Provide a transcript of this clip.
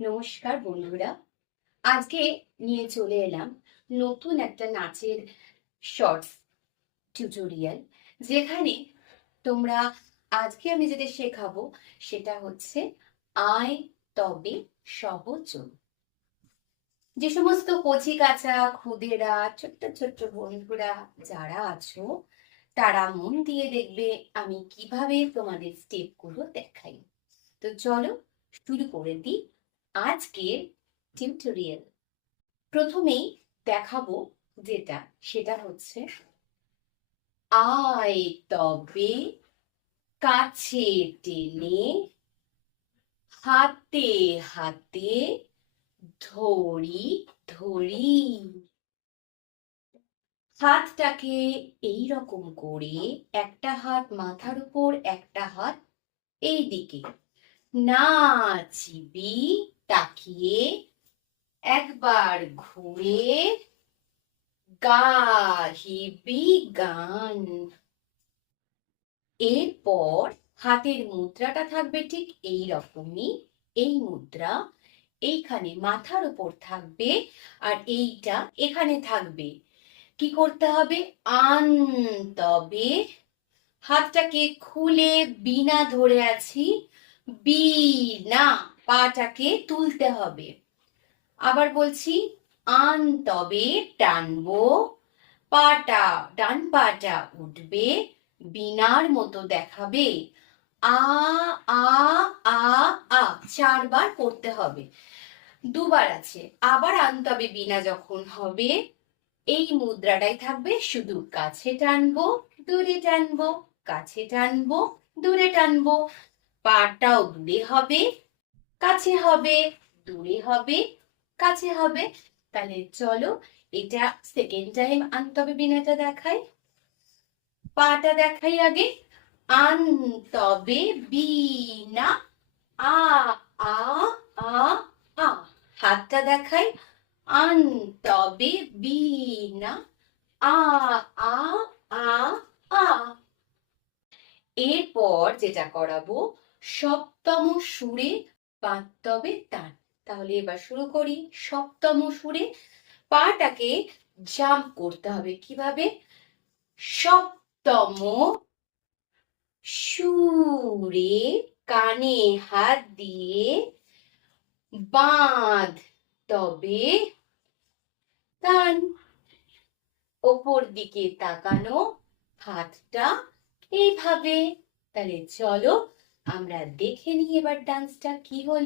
নমস্কার বন্ধুরা, আজকে নিয়ে চলে এলাম নতুন একটা নাচের শর্টস টিউটোরিয়াল, যেখানে তোমরা আজকে আমি যেটা শেখাবো সেটা হচ্ছে আয় তবে সহজ। যে সমস্ত কচি কাঁচা খুদেরা ছোট্ট ছোট্ট বন্ধুরা যারা আছো, তারা মন দিয়ে দেখবে আমি কিভাবে তোমাদের স্টেপগুলো দেখাই। তো চলো শুরু করে দিই আজকের টিউটোরিয়াল। প্রথমেই দেখাবো যেটা, সেটা হচ্ছে আয় তবে কাছে টেনে হাতে হাতে ধরি ধরি। হাতটাকে এই রকম করে একটা হাত মাথার উপর, একটা হাত এই দিকে, নাচবি তাকিয়ে, একবার ঘুরে গাহিবি গান। এরপর হাতের মুদ্রাটা থাকবে ঠিক এই রকমই। এই মুদ্রা এইখানে মাথার উপর থাকবে, আর এইটা এখানে থাকবে। কি করতে হবে? আন তবে হাতটাকে খুলে বিনা ধরে আছি, বিনা পাটাকে তুলতে হবে। আবার বলছি, আন তবে টানবো, পাটা ডান পাটা উঠবে, বিনার মতো দেখাবে। আ আ আ আ চারবার করতে হবে, দুবার আছে। আবার আন তবে বিনা যখন হবে, এই মুদ্রাটাই থাকবে, শুধু কাছে টানবো দূরে টানবো, কাছে টানবো দূরে টানবো। পাটাও দূরে হবে, কাছে হবে, দূরে হবে, কাছে হবে। তাহলে চলো এটা সেকেন্ড টাইম আনতে হবে, বিনাটা দেখাই, পাটা দেখাই আগে। আন তবে বিনা, আ আ আ আ। হাতটা দেখাই, আন তবে বিনা, আ আ আ আ। এরপর যেটা করাবো, সপ্তম সুরে বাঁধতে হবে তান। তাহলে এবার শুরু করি। সপ্তম সুরে পাটাকে জাম্প করতে হবে। কিভাবে? সপ্তম সুরে কানে হাত দিয়ে বাঁধ তবে তান। ওপর দিকে তাকানো, হাতটা এইভাবে। তাহলে চলো আমরা দেখে নিই এবার ডান্সটা কি হলো।